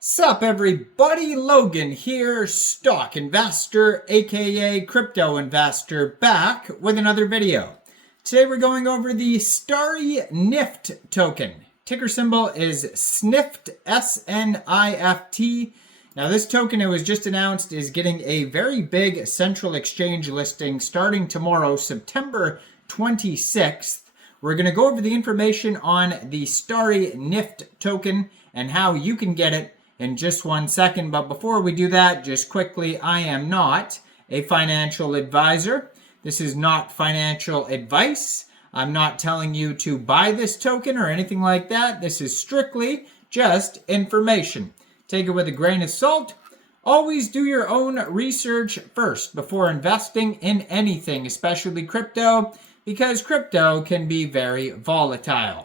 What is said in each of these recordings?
Sup everybody, Logan here, stock investor aka crypto investor, back with another video. Today we're going over the Starry NIFT token. Ticker symbol is SNIFT, S-N-I-F-T. Now this token, it was just announced, is getting a very big central exchange listing starting tomorrow, September 26th. We're going to go over the information on the Starry NIFT token and how you can get it in just 1 second. But before we do that, just quickly, I am not a financial advisor. This is not financial advice. I'm not telling you to buy this token or anything like that. This is strictly just information. Take it with a grain of salt. Always do your own research first before investing in anything, especially crypto, because crypto can be very volatile.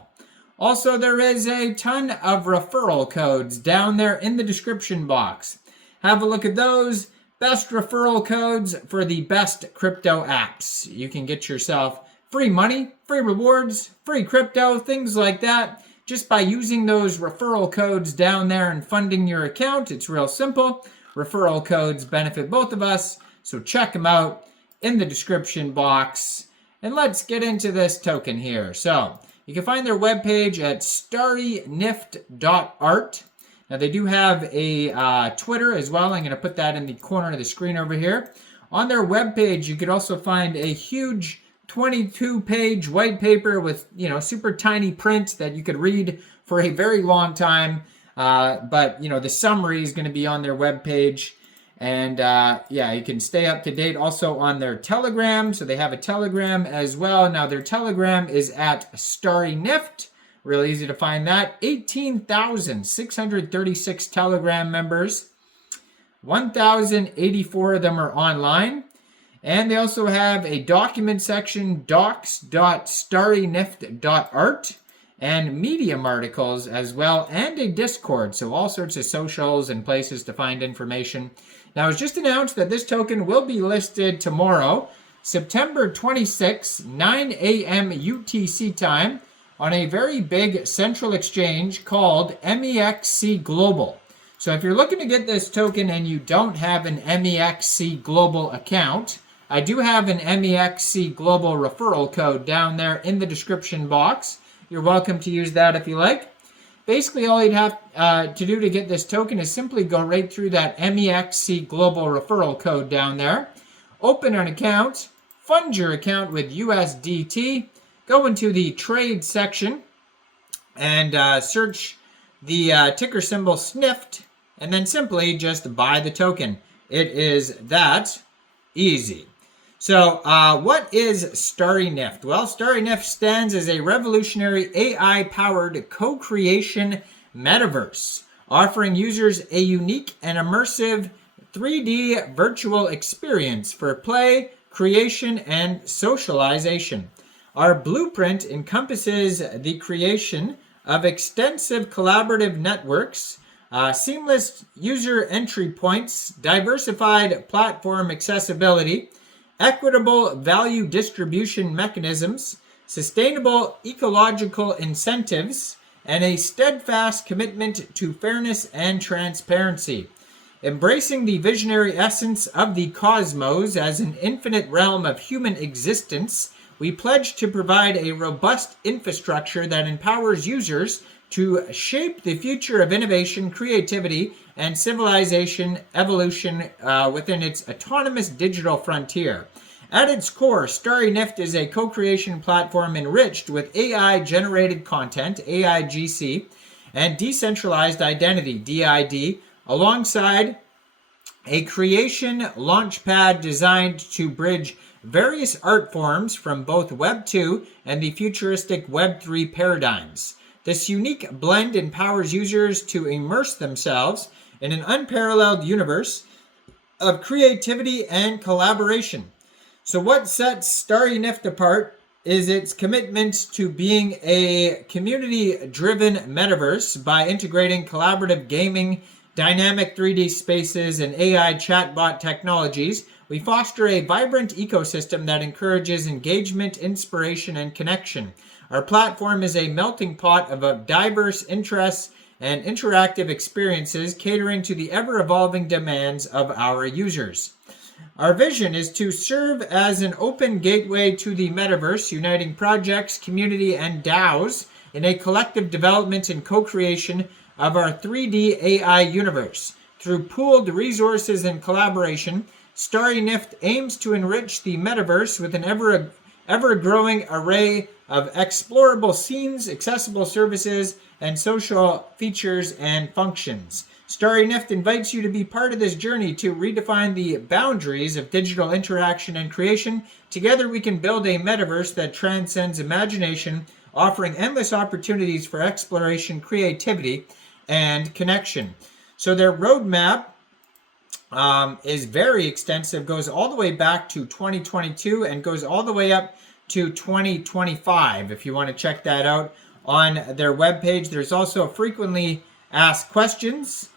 Also, there is a ton of referral codes down there in the description box. Have a look at those. Best referral codes for the best crypto apps. You can get yourself free money, free rewards, free crypto, things like that, just by using those referral codes down there and funding your account. It's real simple. Referral codes benefit both of us, so check them out in the description box. And let's get into this token here. So you can find their webpage at starrynift.art. Now they do have a Twitter as well. I'm going to put that in the corner of the screen over here. On their webpage, you could also find a huge 22-page white paper with, super tiny print that you could read for a very long time. But the summary is going to be on their webpage. And you can stay up to date also on their Telegram. So they have a Telegram as well. Now their Telegram is at Starry NIFT. Real easy to find that. 18,636 Telegram members. 1,084 of them are online. And they also have a document section, docs.starrynift.art, and Medium articles as well, and a Discord. So all sorts of socials and places to find information. Now, it's just announced that this token will be listed tomorrow, September 26, 9 a.m. UTC time, on a very big central exchange called MEXC Global. So if you're looking to get this token and you don't have an MEXC Global account, I do have an MEXC Global referral code down there in the description box. You're welcome to use that if you like. Basically, all you'd have to do to get this token is simply go right through that MEXC Global referral code down there. Open an account, fund your account with USDT, go into the trade section, and search the ticker symbol SNIFT, and then simply just buy the token. It is that easy. So what is Starry NIFT? Well, Starry NIFT stands as a revolutionary AI-powered co-creation metaverse, offering users a unique and immersive 3D virtual experience for play, creation, and socialization. Our blueprint encompasses the creation of extensive collaborative networks, seamless user entry points, diversified platform accessibility, equitable value distribution mechanisms, sustainable ecological incentives, and a steadfast commitment to fairness and transparency. Embracing the visionary essence of the cosmos as an infinite realm of human existence, we pledge to provide a robust infrastructure that empowers users to shape the future of innovation, creativity, and civilization evolution within its autonomous digital frontier. At its core, Starry NIFT is a co-creation platform enriched with AI-generated content, AIGC, and decentralized identity, DID, alongside a creation launchpad designed to bridge various art forms from both Web 2 and the futuristic Web 3 paradigms. This unique blend empowers users to immerse themselves in an unparalleled universe of creativity and collaboration. So what sets Starry NIFT apart is its commitment to being a community-driven metaverse by integrating collaborative gaming, dynamic 3D spaces, and AI chatbot technologies. We foster a vibrant ecosystem that encourages engagement, inspiration, and connection. Our platform is a melting pot of diverse interests and interactive experiences catering to the ever-evolving demands of our users. Our vision is to serve as an open gateway to the metaverse, uniting projects, community, and DAOs in a collective development and co-creation of our 3D AI universe. Through pooled resources and collaboration, Starry Nift aims to enrich the metaverse with an ever-growing array of explorable scenes, accessible services, and social features and functions. Starry Nift invites you to be part of this journey to redefine the boundaries of digital interaction and creation. Together we can build a metaverse that transcends imagination, offering endless opportunities for exploration, creativity, and connection. So their roadmap is very extensive, goes all the way back to 2022 and goes all the way up to 2025 if you want to check that out on their webpage. There's also frequently asked questions.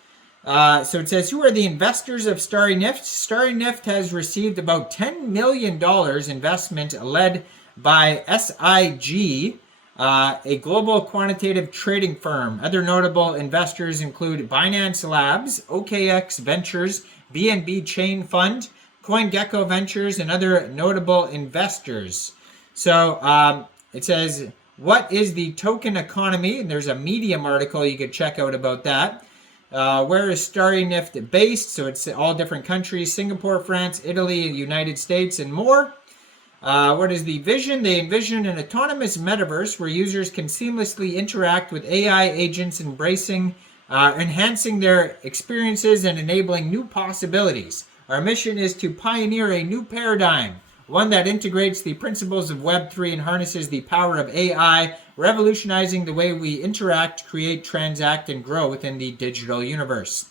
So it says, who are the investors of Starry Nift? Starry Nift has received about $10 million investment led by SIG, a global quantitative trading firm. Other notable investors include Binance Labs, OKX Ventures, BNB Chain Fund, CoinGecko Ventures, and other notable investors. So it says, what is the token economy? And there's a Medium article you could check out about that. Where is Starry Nift based? So it's all different countries: Singapore, France, Italy, United States, and more. What is the vision? They envision an autonomous metaverse where users can seamlessly interact with AI agents, enhancing their experiences and enabling new possibilities. Our mission is to pioneer a new paradigm, one that integrates the principles of Web3 and harnesses the power of AI, revolutionizing the way we interact, create, transact, and grow within the digital universe.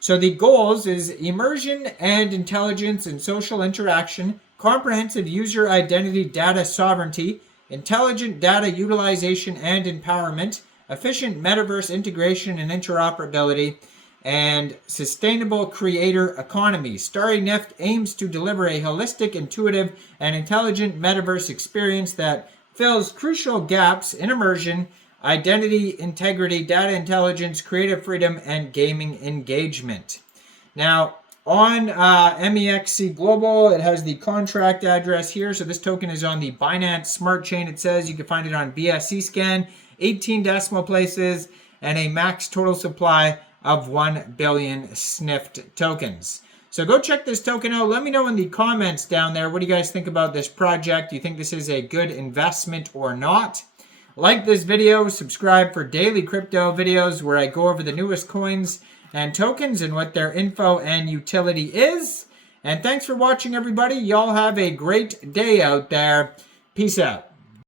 So the goals is immersion and intelligence and social interaction, comprehensive user identity data sovereignty, intelligent data utilization and empowerment, efficient metaverse integration and interoperability, and sustainable creator economy. Starry Nift aims to deliver a holistic, intuitive, and intelligent metaverse experience that fills crucial gaps in immersion, identity, integrity, data intelligence, creative freedom, and gaming engagement. Now, on MEXC Global, it has the contract address here. So this token is on the Binance Smart Chain. It says you can find it on BSC Scan, 18 decimal places, and a max total supply of 1 billion SNIFT tokens. So go check this token out. Let me know in the comments down there, what do you guys think about this project? Do you think this is a good investment or not? Like this video, subscribe for daily crypto videos where I go over the newest coins and tokens and what their info and utility is. And thanks for watching, everybody. Y'all have a great day out there. Peace out.